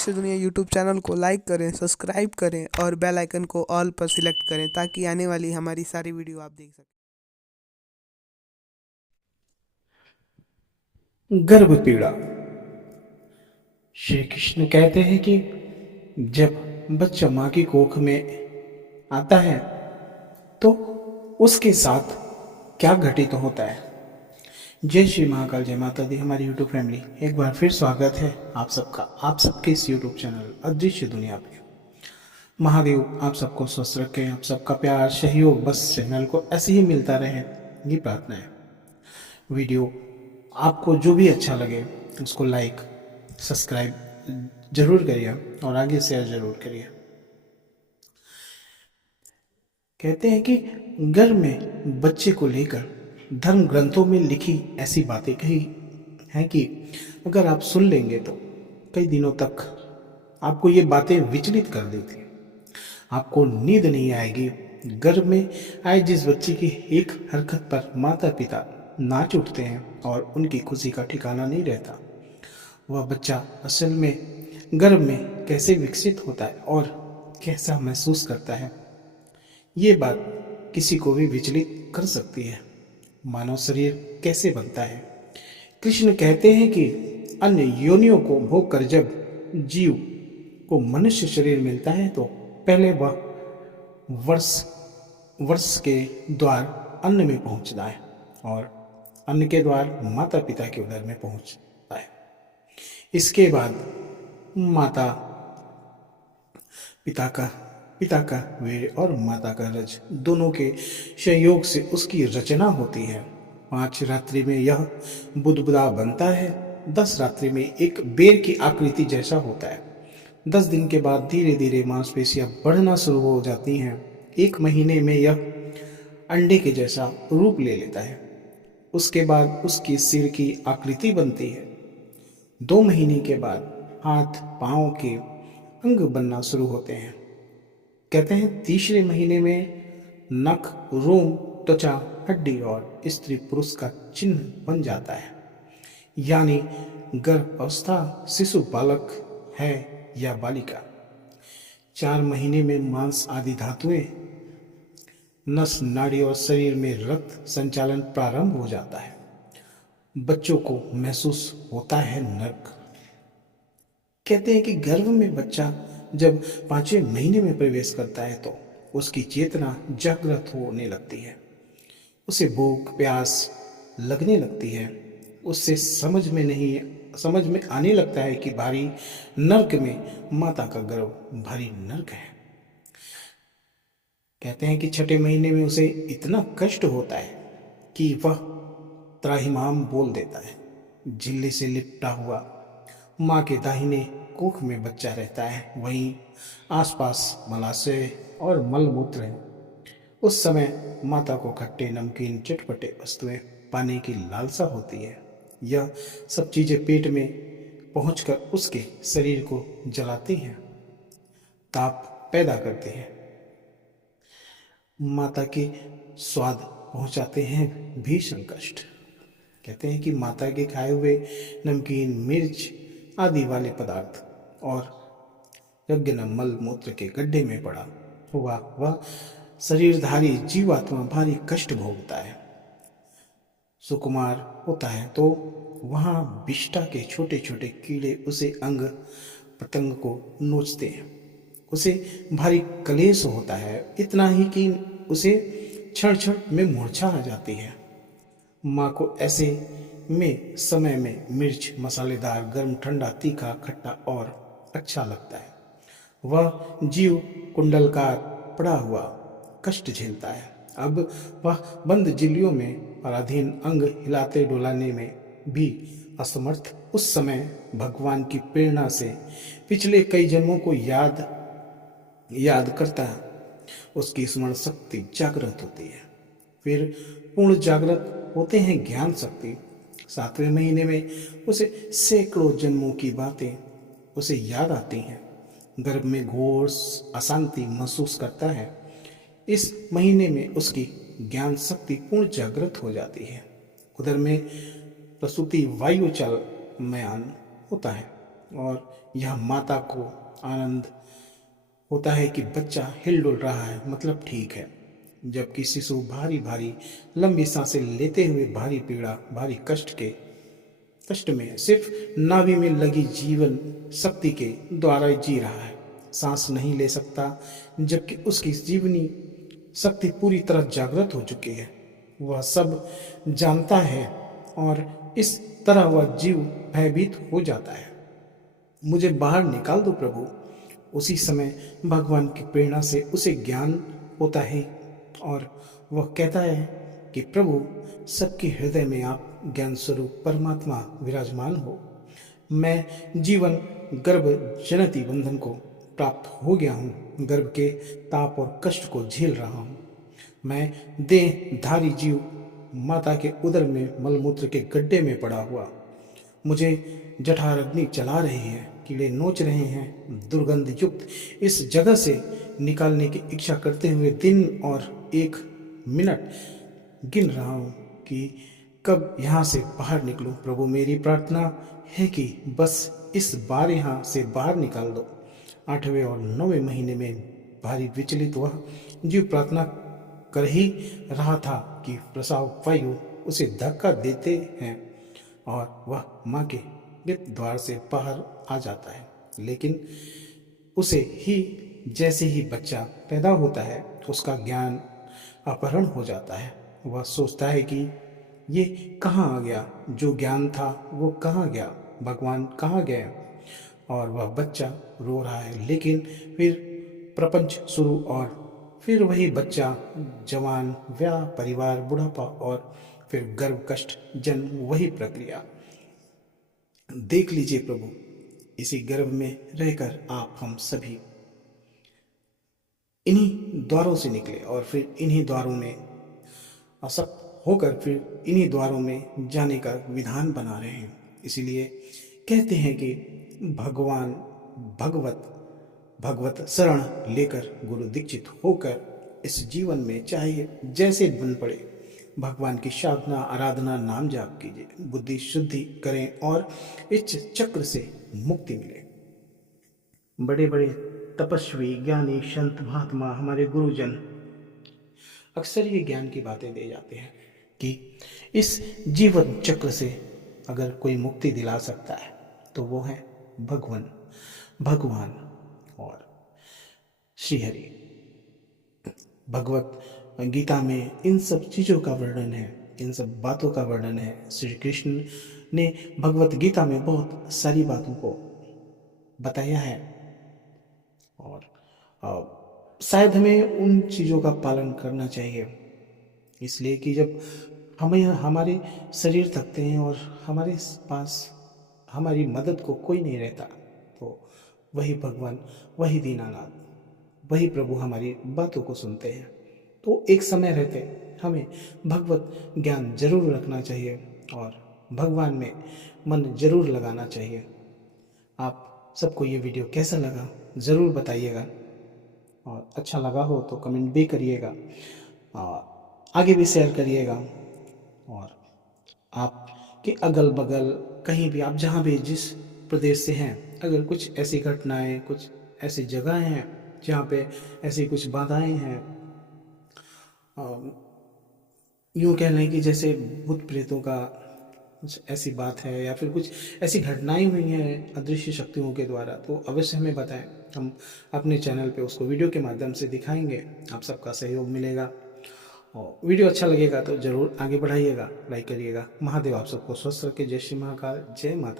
अदृश्य दुनिया YouTube channel को लाइक करें, सब्सक्राइब करें और बेल आइकन को ऑल पर सिलेक्ट करें ताकि आने वाली हमारी सारी वीडियो आप देख सकें। गर्भ पीड़ा। श्री कृष्ण कहते हैं कि जब बच्चा माँ की कोख में आता है तो उसके साथ क्या घटित होता है। जय श्री महाकाल, जय माता दी। हमारी यूट्यूब फैमिली, एक बार फिर स्वागत है आप सबका, आप सबके इस यूट्यूब चैनल अदृश्य दुनिया पे। महादेव आप सबको स्वस्थ रखें, आप सबका प्यार सहयोग बस चैनल को ऐसे ही मिलता रहे, ये प्रार्थना है। वीडियो आपको जो भी अच्छा लगे उसको लाइक सब्सक्राइब जरूर करिए और आगे शेयर जरूर करिए। कहते हैं कि घर में बच्चे को लेकर धर्म ग्रंथों में लिखी ऐसी बातें कही हैं कि अगर आप सुन लेंगे तो कई दिनों तक आपको ये बातें विचलित कर देती हैं। आपको नींद नहीं आएगी। गर्भ में आए जिस बच्चे की एक हरकत पर माता पिता नाच उठते हैं और उनकी खुशी का ठिकाना नहीं रहता। वह बच्चा असल में गर्भ में कैसे विकसित होता है और कैसा महसूस करता है, ये बात किसी को भी विचलित कर सकती है। मानव शरीर कैसे बनता है। कृष्ण कहते हैं कि अन्य योनियों को भोग कर जब जीव को मनुष्य शरीर मिलता है तो पहले वह वर्ष वर्ष के द्वार अन्न में पहुंचता है और अन्न के द्वार माता पिता के उदर में पहुंचता है। इसके बाद माता पिता का पिता का वीर और माता का रज दोनों के संयोग से उसकी रचना होती है। 5 रात्रि में यह बुदबुदा बनता है। 10 रात्रि में एक बेर की आकृति जैसा होता है। 10 दिन के बाद धीरे धीरे मांसपेशियां बढ़ना शुरू हो जाती हैं। 1 महीने में यह अंडे के जैसा रूप ले लेता है। उसके बाद उसकी सिर की आकृति बनती है। 2 महीने के बाद हाथ पांव के अंग बनना शुरू होते हैं। कहते हैं तीसरे महीने में नख, रोम, त्वचा, हड्डी और स्त्री पुरुष का चिन्ह बन जाता है। यानी गर्भावस्था शिशु बालक है या बालिका। 4 महीने में मांस आदि धातुएं, नस, नाड़ी और शरीर में रक्त संचालन प्रारंभ हो जाता है। बच्चों को महसूस होता है नर्क। कहते हैं कि गर्भ में बच्चा जब 5वें महीने में प्रवेश करता है तो उसकी चेतना जागृत होने लगती है। उसे भूख प्यास लगने लगती है। उससे समझ में आने लगता है कि भारी नर्क में माता का गर्भ भारी नर्क है। कहते हैं कि 6ठे महीने में उसे इतना कष्ट होता है कि वह त्राहिमाम बोल देता है। झिल्ली से लिपटा हुआ माँ के दाहिने कोख में बच्चा रहता है, वहीं आसपास मलाशय और मलमूत्र है। उस समय माता को खट्टे नमकीन चटपटे वस्तुएं पाने की लालसा होती है। यह सब चीजें पेट में पहुंचकर उसके शरीर को जलाती हैं, ताप पैदा करती हैं, माता के स्वाद पहुंचाते हैं भीषण कष्ट। कहते हैं कि माता के खाए हुए नमकीन, मिर्च आदि वाले पदार्थ और यज्ञ मल मूत्र के गड्ढे में पड़ा हुआ वह शरीरधारी जीवात्मा भारी कष्ट भोगता है। सुकुमार होता है तो वहाँ विष्ठा के छोटे छोटे कीड़े उसे अंग प्रत्यंग को नोचते हैं। उसे भारी कलेश होता है, इतना ही कि उसे क्षण क्षण में मूर्छा आ जाती है। माँ को ऐसे में समय में मिर्च मसालेदार, गर्म, ठंडा, तीखा, खट्टा और अच्छा लगता है। वह जीव कुंडलकार पड़ा हुआ कष्ट झेलता है। अब वह बंद झिल्लियों में पराधीन, अंग हिलाते डुलाने में भी असमर्थ, उस समय भगवान की प्रेरणा से पिछले कई जन्मों को याद करता है। उसकी स्मरण शक्ति जागृत होती है। फिर पूर्ण जागृत होते हैं ज्ञान शक्ति। 7वें महीने में उसे सैकड़ों जन्मों की बातें उसे याद आती हैं। गर्भ में घोर अशांति महसूस करता है। इस महीने में उसकी ज्ञान शक्ति पूर्ण जागृत हो जाती है। उधर में प्रसूति वायु चलमयान होता है। और यह माता को आनंद होता है कि बच्चा हिल डुल रहा है, मतलब ठीक है। जबकि शिशु भारी भारी लंबी सांसें लेते हुए भारी पीड़ा, भारी कष्ट में सिर्फ नाभि में लगी जीवन शक्ति के द्वारा जी रहा है, सांस नहीं ले सकता, जबकि उसकी जीवनी शक्ति पूरी तरह जागृत हो चुकी है। वह सब जानता है और इस तरह वह जीव भयभीत हो जाता है। मुझे बाहर निकाल दो प्रभु। उसी समय भगवान की प्रेरणा से उसे ज्ञान होता है और वह कहता है कि प्रभु, सबके हृदय में आप ज्ञान स्वरूप परमात्मा विराजमान हो। मैं जीवन गर्भ जनती बंधन को प्राप्त हो गया हूँ, गर्भ के ताप और कष्ट को झेल रहा हूँ। मैं देहधारी जीव माता के उदर में मलमूत्र के गड्ढे में पड़ा हुआ। मुझे जठराग्नि चला रही है, कीड़े नोच रहे हैं। दुर्गंध युक्त इस जगह से निकालने की इच्छा करते हुए दिन और 1 मिनट गिन रहा हूँ कि कब यहाँ से बाहर निकलूँ। प्रभु, मेरी प्रार्थना है कि बस इस बार यहाँ से बाहर निकाल दो। 8वें और 9वें महीने में भारी विचलित वह जीव प्रार्थना कर ही रहा था कि प्रसव वायु उसे धक्का देते हैं और वह माँ के द्वार से बाहर आ जाता है। लेकिन उसे ही जैसे ही बच्चा पैदा होता है, उसका ज्ञान अपहरण हो जाता है। वह सोचता है कि ये कहाँ आ गया, जो ज्ञान था वो कहाँ गया, भगवान कहाँ गए। और वह बच्चा रो रहा है, लेकिन फिर प्रपंच शुरू और फिर वही बच्चा, जवान, ब्याह, परिवार, बुढ़ापा और फिर गर्भ कष्ट, जन्म, वही प्रक्रिया। देख लीजिए प्रभु, इसी गर्भ में रहकर आप हम सभी इन्हीं द्वारों से निकले और फिर इन्हीं द्वारों में आसक्त होकर फिर इन्हीं द्वारों में जाने का विधान बना रहे हैं। इसीलिए कहते हैं कि भगवान भगवत शरण लेकर गुरु दीक्षित होकर इस जीवन में चाहे जैसे बन पड़े भगवान की साधना, आराधना, नाम जाप कीजिए, बुद्धि शुद्धि करें और इस चक्र से मुक्ति मिले। बड़े बड़े तपस्वी, ज्ञानी, संत, महात्मा, हमारे गुरुजन अक्सर ये ज्ञान की बातें दे जाते हैं कि इस जीवन चक्र से अगर कोई मुक्ति दिला सकता है तो वो है भगवान और श्रीहरि। भगवत गीता में इन सब चीज़ों का वर्णन है, इन सब बातों का वर्णन है। श्री कृष्ण ने भगवत गीता में बहुत सारी बातों को बताया है और शायद हमें उन चीज़ों का पालन करना चाहिए, इसलिए कि जब हमें हमारे शरीर थकते हैं और हमारे पास हमारी मदद को कोई नहीं रहता, तो वही भगवान, वही दीनानाथ, वही प्रभु हमारी बातों को सुनते हैं। तो एक समय रहते हमें भगवत ज्ञान जरूर रखना चाहिए और भगवान में मन जरूर लगाना चाहिए। आप सबको ये वीडियो कैसा लगा ज़रूर बताइएगा और अच्छा लगा हो तो कमेंट भी करिएगा और आगे भी शेयर करिएगा। और आपके अगल बगल कहीं भी, आप जहाँ भी जिस प्रदेश से हैं, अगर कुछ ऐसी घटनाएं, कुछ ऐसी जगहें हैं जहाँ पे ऐसी कुछ बाधाएं हैं, यूँ कह लें कि जैसे भूत प्रेतों का कुछ ऐसी बात है या फिर कुछ ऐसी घटनाएं हुई हैं अदृश्य शक्तियों के द्वारा, तो अवश्य हमें बताएं। हम अपने चैनल पे उसको वीडियो के माध्यम से दिखाएंगे, आप सबका सहयोग मिलेगा और वीडियो अच्छा लगेगा तो ज़रूर आगे बढ़ाइएगा, लाइक करिएगा। महादेव आप सबको स्वस्थ रखे। जय श्री महाकाल, जय माता।